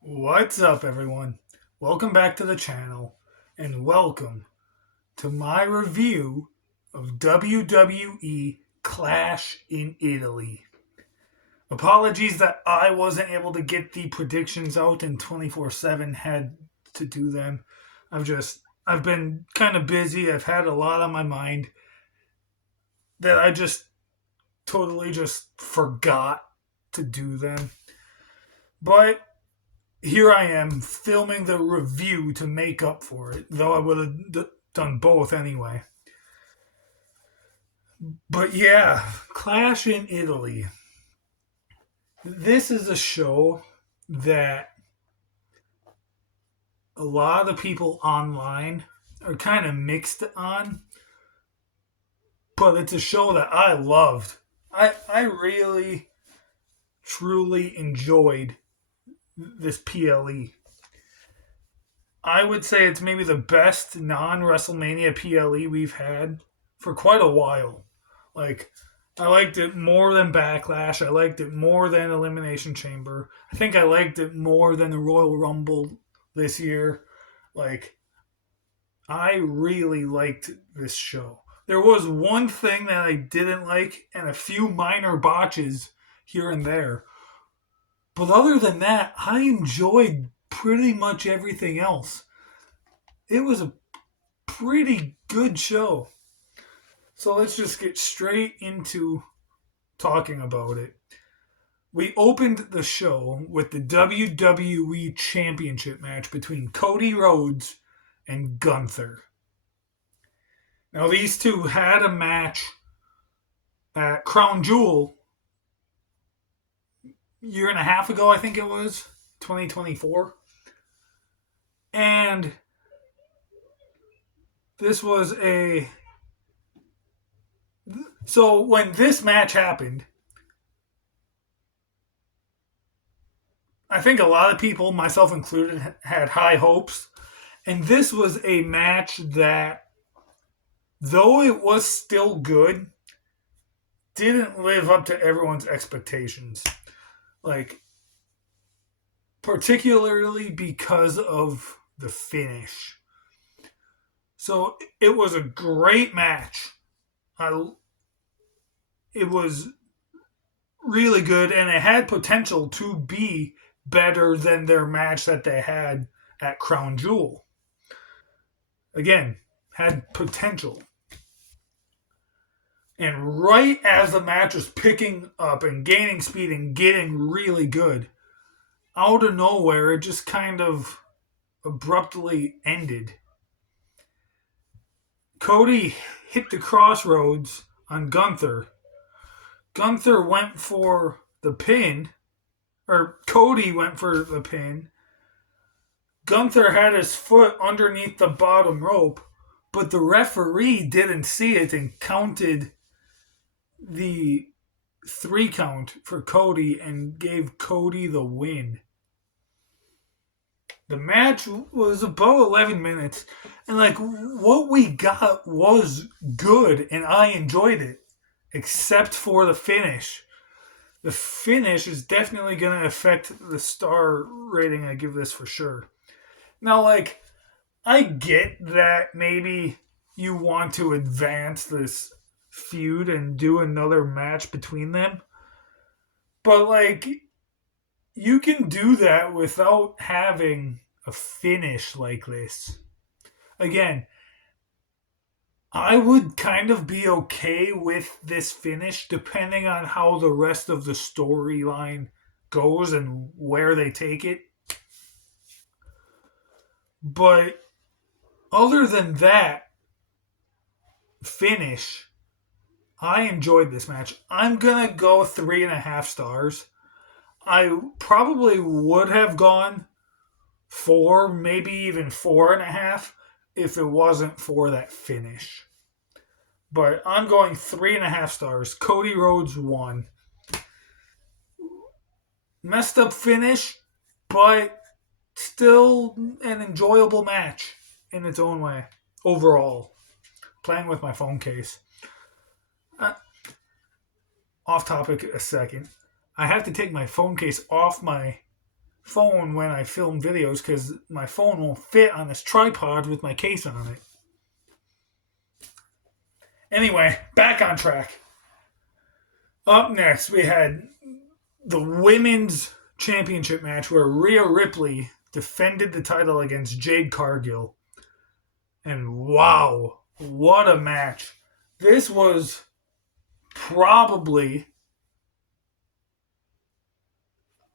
What's up, everyone? Welcome back to the channel, and welcome to my review of WWE Clash in Italy. Apologies that I wasn't able to get the predictions out and 24/7 had to do them. I've been kind of busy. I've had a lot on my mind that I just totally just forgot to do them. But here I am filming the review to make up for it, though I would have done both anyway. But yeah, Clash in Italy. This is a show that a lot of people online are kind of mixed on, but it's a show that I loved. I really, truly enjoyed this PLE. I would say it's maybe the best non WrestleMania PLE we've had for quite a while. Like, I liked it more than Backlash. I liked it more than Elimination Chamber. I think I liked it more than the Royal Rumble this year. Like, I really liked this show. There was one thing that I didn't like and a few minor botches here and there. But other than that, I enjoyed pretty much everything else. It was a pretty good show. So let's just get straight into talking about it. We opened the show with the WWE Championship match between Cody Rhodes and Gunther. Now, these two had a match at Crown Jewel a year and a half ago, I think it was, 2024. And this was a. So when this match happened, I think a lot of people, myself included, had high hopes. And this was a match that, though it was still good, didn't live up to everyone's expectations. Like, particularly because of the finish. So it was a great match. It was really good, and it had potential to be better than their match that they had at Crown Jewel. Again, had potential. And right as the match was picking up and gaining speed and getting really good, out of nowhere, it just kind of abruptly ended. Cody hit the crossroads on Gunther. Gunther went for the pin, or Cody went for the pin. Gunther had his foot underneath the bottom rope, but the referee didn't see it and counted the 3 count for Cody and gave Cody the win. The match was about 11 minutes, and like what we got was good, and I enjoyed it, except for the finish. The finish is definitely going to affect the star rating I give this for sure. Now, like, I get that maybe you want to advance this feud and do another match between them, but like, you can do that without having a finish like this. Again, I would kind of be okay with this finish depending on how the rest of the storyline goes and where they take it. But other than that finish, I enjoyed this match. I'm going to go 3.5 stars. I probably would have gone 4, maybe even 4.5 if it wasn't for that finish. But I'm going 3.5 stars. Cody Rhodes won. Messed up finish, but still an enjoyable match in its own way. Overall, playing with my phone case. Off topic a second. I have to take my phone case off my phone when I film videos because my phone won't fit on this tripod with my case on it. Anyway, back on track. Up next, we had the women's championship match where Rhea Ripley defended the title against Jade Cargill. And wow, what a match. This was probably,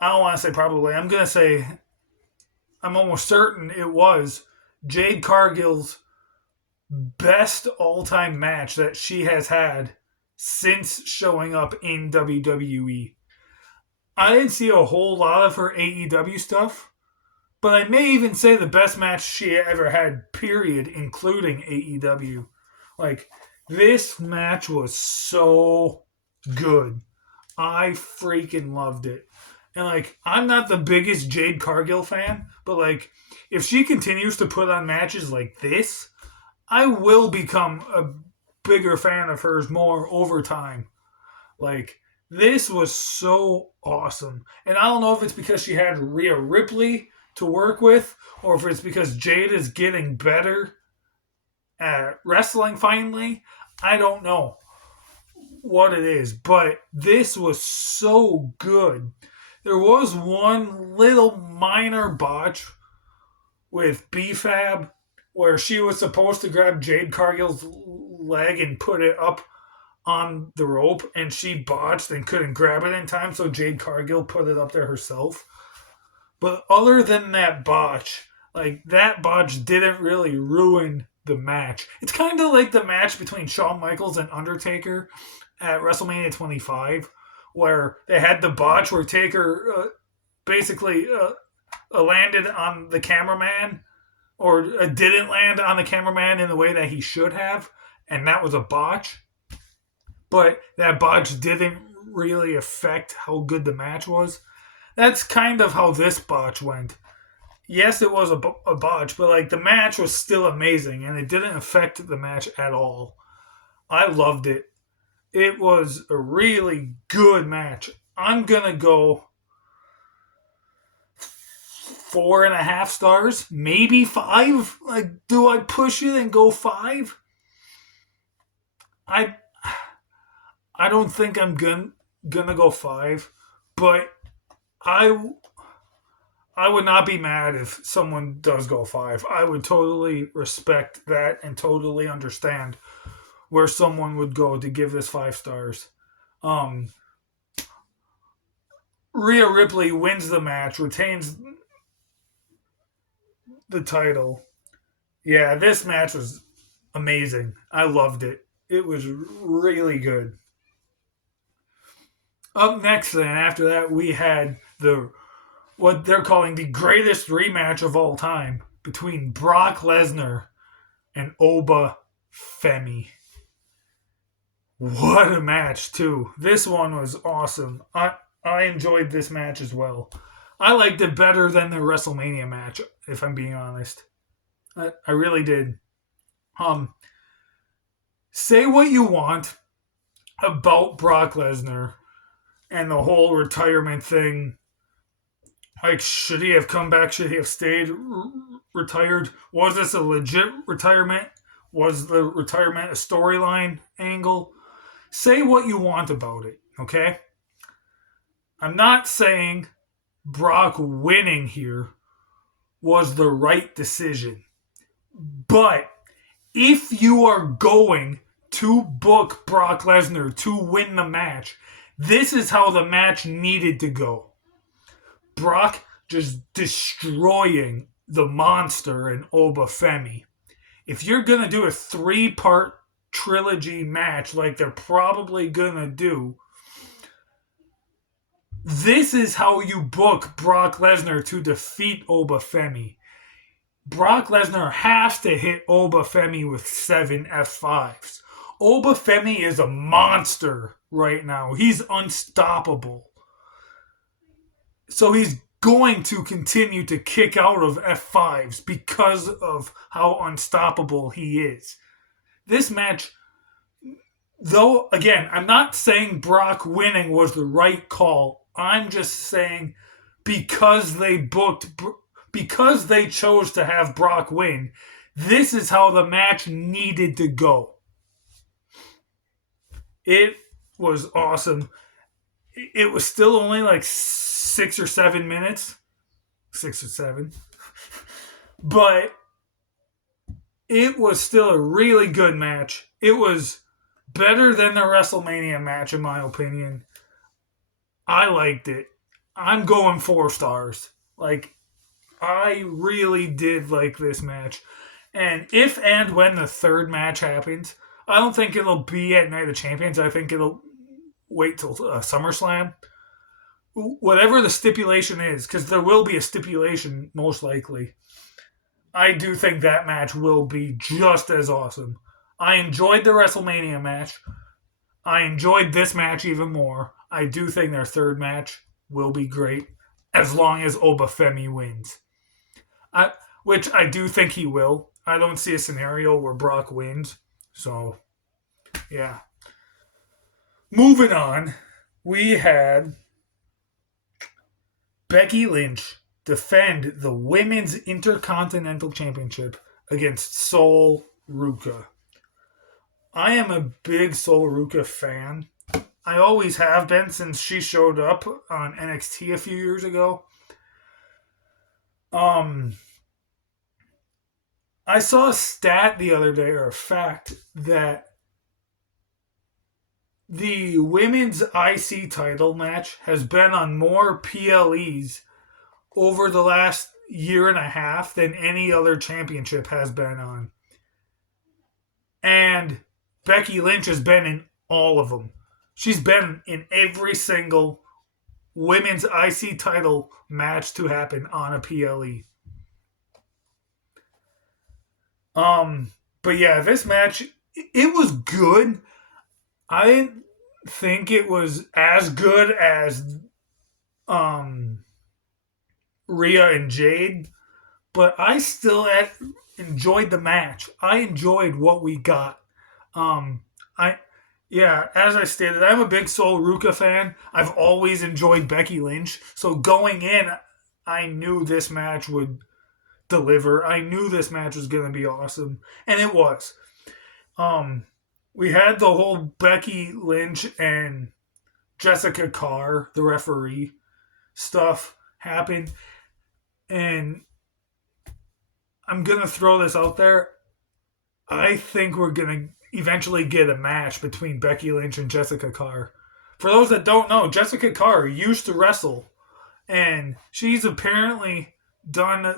I don't want to say probably, I'm going to say, I'm almost certain it was Jade Cargill's best all time match that she has had since showing up in WWE. I didn't see a whole lot of her AEW stuff, but I may even say the best match she ever had, period, including AEW. Like, this match was so good. I freaking loved it. And, like, I'm not the biggest Jade Cargill fan, but, like, if she continues to put on matches like this, I will become a bigger fan of hers more over time. Like, this was so awesome. And I don't know if it's because she had Rhea Ripley to work with, or if it's because Jade is getting better at wrestling finally. I don't know what it is, but this was so good. There was one little minor botch with B-Fab where she was supposed to grab Jade Cargill's leg and put it up on the rope, and she botched and couldn't grab it in time, so Jade Cargill put it up there herself. But other than that botch, like, that botch didn't really ruin the match. It's kind of like the match between Shawn Michaels and Undertaker at WrestleMania 25, where they had the botch where Taker basically landed on the cameraman, or didn't land on the cameraman in the way that he should have, and that was a botch. But that botch didn't really affect how good the match was. That's kind of how this botch went. Yes, it was a botch, but like, the match was still amazing, and it didn't affect the match at all. I loved it. It was a really good match. I'm gonna go 4.5 stars, maybe 5. Like, do I push it and go 5? I don't think I'm gonna go 5, but I would not be mad if someone does go 5. I would totally respect that and totally understand where someone would go to give this 5 stars. Rhea Ripley wins the match, retains the title. Yeah, this match was amazing. I loved it. It was really good. Up next, then, after that, we had what they're calling the greatest rematch of all time between Brock Lesnar and Oba Femi. What a match, too. This one was awesome. I enjoyed this match as well. I liked it better than the WrestleMania match, if I'm being honest. I really did. Say what you want about Brock Lesnar and the whole retirement thing. Like, should he have come back? Should he have stayed retired? Was this a legit retirement? Was the retirement a storyline angle? Say what you want about it, okay? I'm not saying Brock winning here was the right decision. But if you are going to book Brock Lesnar to win the match, this is how the match needed to go. Brock just destroying the monster in Oba Femi. If you're going to do a 3-part trilogy match like they're probably going to do, this is how you book Brock Lesnar to defeat Oba Femi. Brock Lesnar has to hit Oba Femi with 7 F5s. Oba Femi is a monster right now. He's unstoppable. So he's going to continue to kick out of F5s because of how unstoppable he is. This match, though, again, I'm not saying Brock winning was the right call. I'm just saying because because they chose to have Brock win. This is how the match needed to go. It was awesome. It was still only like 6 or 7 minutes. 6 or 7. But it was still a really good match. It was better than the WrestleMania match, in my opinion. I liked it. I'm going 4 stars. Like, I really did like this match. And if and when the third match happens, I don't think it'll be at Night of Champions. I think it'll wait till SummerSlam. Whatever the stipulation is, because there will be a stipulation, most likely. I do think that match will be just as awesome. I enjoyed the WrestleMania match. I enjoyed this match even more. I do think their third match will be great, as long as Obafemi wins. Which I do think he will. I don't see a scenario where Brock wins. So, yeah. Moving on, we had Becky Lynch defend the Women's Intercontinental Championship against Sol Ruca. I am a big Sol Ruca fan. I always have been since she showed up on NXT a few years ago. I saw a stat the other day, or a fact, that the women's IC title match has been on more PLEs over the last year and a half than any other championship has been on. And Becky Lynch has been in all of them. She's been in every single women's IC title match to happen on a PLE. But yeah, this match, it was good. I didn't think it was as good as Rhea and Jade, but I still enjoyed the match. I enjoyed what we got. As I stated, I'm a big Sol Ruca fan. I've always enjoyed Becky Lynch, so going in, I knew this match would deliver. I knew this match was going to be awesome, and it was. We had the whole Becky Lynch and Jessica Carr, the referee, stuff happen, and I'm going to throw this out there. I think we're going to eventually get a match between Becky Lynch and Jessica Carr. For those that don't know, Jessica Carr used to wrestle, and she's apparently done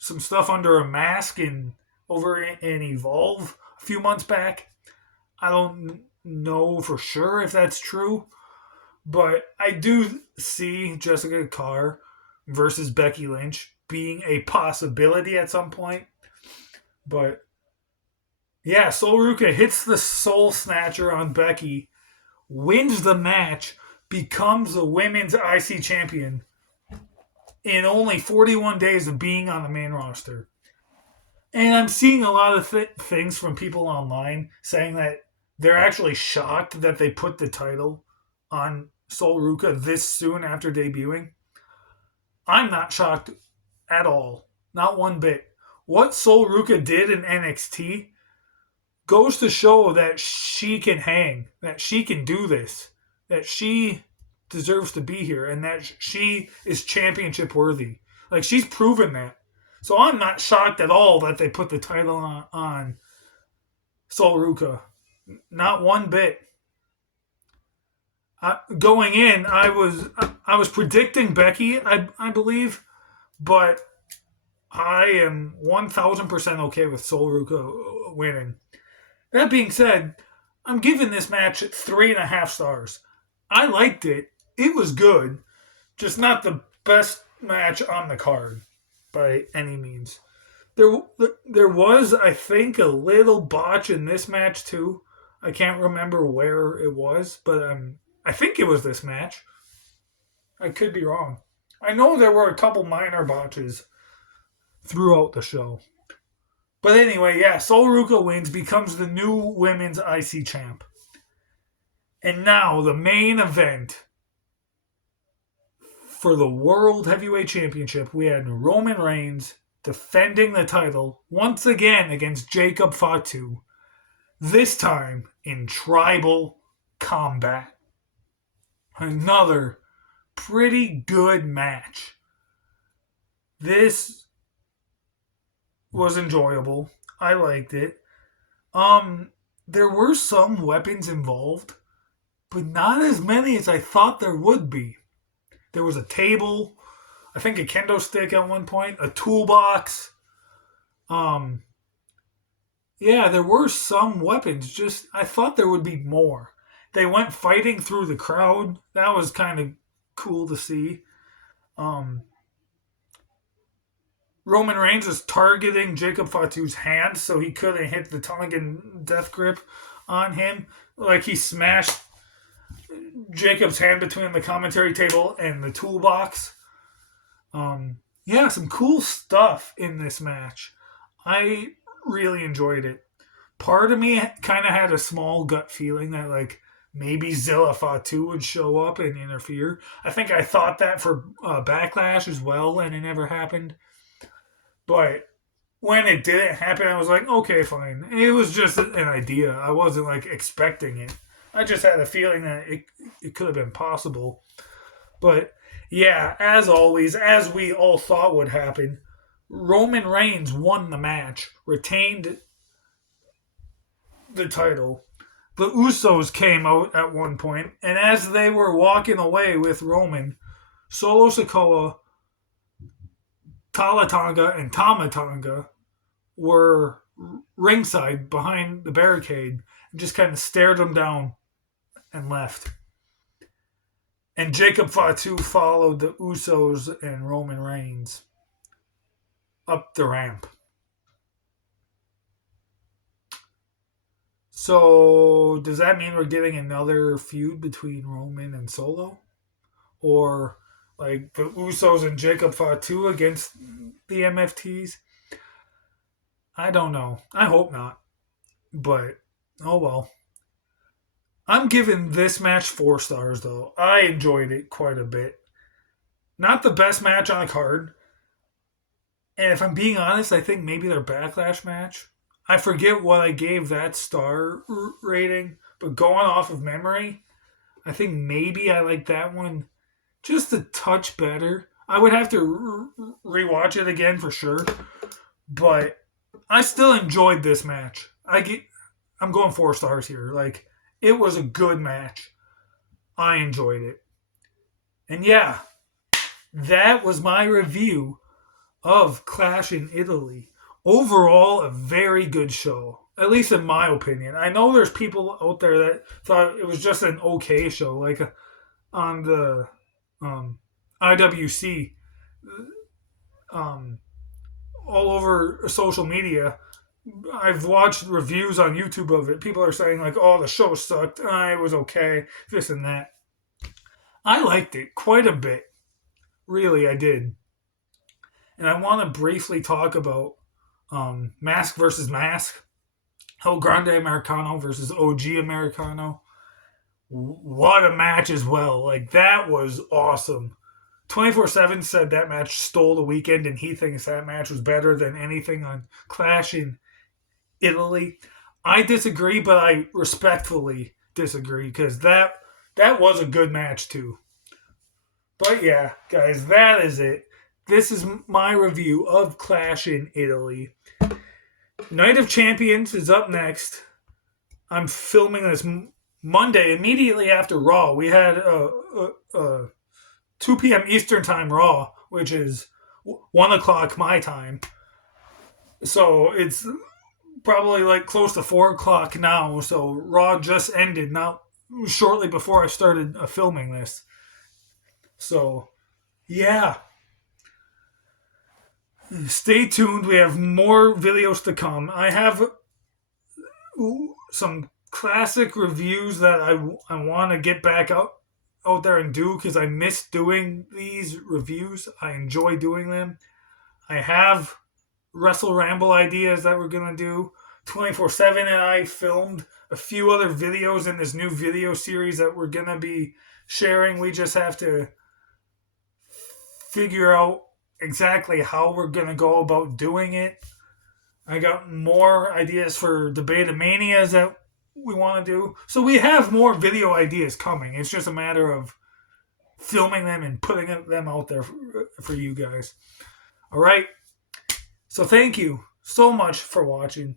some stuff under a mask over in Evolve a few months back. I don't know for sure if that's true, but I do see Jessica Carr versus Becky Lynch being a possibility at some point. But yeah, Sol Ruca hits the Soul Snatcher on Becky, wins the match, becomes the women's IC champion in only 41 days of being on the main roster. And I'm seeing a lot of things from people online saying that they're actually shocked that they put the title on Sol Ruca this soon after debuting. I'm not shocked at all. Not one bit. What Sol Ruca did in NXT goes to show that she can hang, that she can do this, that she deserves to be here, and that she is championship worthy. Like, she's proven that. So I'm not shocked at all that they put the title on Sol Ruca. Not one bit. Going in, I was predicting Becky, I believe, but I am 1,000% okay with Sol Ruca winning. That being said, I'm giving this match 3.5 stars. I liked it. It was good. Just not the best match on the card by any means. There was, I think, a little botch in this match too. I can't remember where it was, but I think it was this match. I could be wrong. I know there were a couple minor botches throughout the show. But anyway, yeah, Sol Ruca wins, becomes the new women's IC champ. And now the main event for the World Heavyweight Championship, we had Roman Reigns defending the title once again against Jacob Fatu, this time in tribal combat. Another pretty good match. This was enjoyable. I liked it. There were some weapons involved, but not as many as I thought there would be. There was a table, I think a kendo stick at one point, a toolbox. Yeah, there were some weapons. Just I thought there would be more. They went fighting through the crowd. That was kind of cool to see. Um, Roman Reigns was targeting Jacob Fatu's hand, so he couldn't hit the Tongan death grip on him. Like he smashed Jacob's hand between the commentary table and the toolbox. Yeah, some cool stuff in this match. I really enjoyed it. Part of me kind of had a small gut feeling that like maybe Zilla Fatu would show up and interfere. I think I thought that for Backlash as well, and it never happened. But when it didn't happen, I was like, okay, fine. It was just an idea. I wasn't like expecting it. I just had a feeling that it could have been possible. But yeah, as always, as we all thought would happen, Roman Reigns won the match, retained the title. The Usos came out at one point, and as they were walking away with Roman, Solo Sikoa, Talatanga, and Tamatanga were ringside behind the barricade and just kind of stared them down and left. And Jacob Fatu followed the Usos and Roman Reigns up the ramp. So, does that mean we're getting another feud between Roman and Solo? Or, like, the Usos and Jacob Fatu against the MFTs? I don't know. I hope not. But, oh well. I'm giving this match 4 stars, though. I enjoyed it quite a bit. Not the best match on the card. And if I'm being honest, I think maybe their Backlash match. I forget what I gave that star rating, but going off of memory, I think maybe I like that one just a touch better. I would have to rewatch it again for sure, but I still enjoyed this match. I'm going 4 stars here. Like, it was a good match. I enjoyed it. And yeah, that was my review of Clash in Italy. Overall, a very good show, at least in my opinion. I know there's people out there that thought it was just an okay show, like on the IWC, all over social media. I've watched reviews on YouTube of it. People are saying like, "Oh, the show sucked. It was okay. This and that." I liked it quite a bit. Really, I did. And I want to briefly talk about Mask versus Mask, El Grande Americano versus OG Americano. What a match as well. Like, that was awesome. 24/7 said that match stole the weekend, and he thinks that match was better than anything on Clash in Italy. I disagree, but I respectfully disagree because that was a good match too. But yeah, guys, that is it. This is my review of Clash in Italy. Night of Champions is up next. I'm filming this Monday, immediately after Raw. We had a 2 p.m. Eastern Time Raw, which is 1 o'clock my time. So it's probably like close to 4 o'clock now. So Raw just ended not shortly before I started filming this. So, yeah. Stay tuned. We have more videos to come. I have some classic reviews that I want to get back out there and do because I miss doing these reviews. I enjoy doing them. I have Wrestle Ramble ideas that we're going to do. 24/7 and I filmed a few other videos in this new video series that we're going to be sharing. We just have to figure out exactly how we're going to go about doing it. I got more ideas for Debatamanias that we want to do. So we have more video ideas coming. It's just a matter of filming them and putting them out there for you guys. All right. So thank you so much for watching.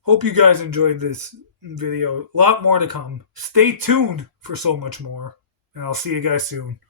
Hope you guys enjoyed this video. A lot more to come. Stay tuned for so much more. And I'll see you guys soon.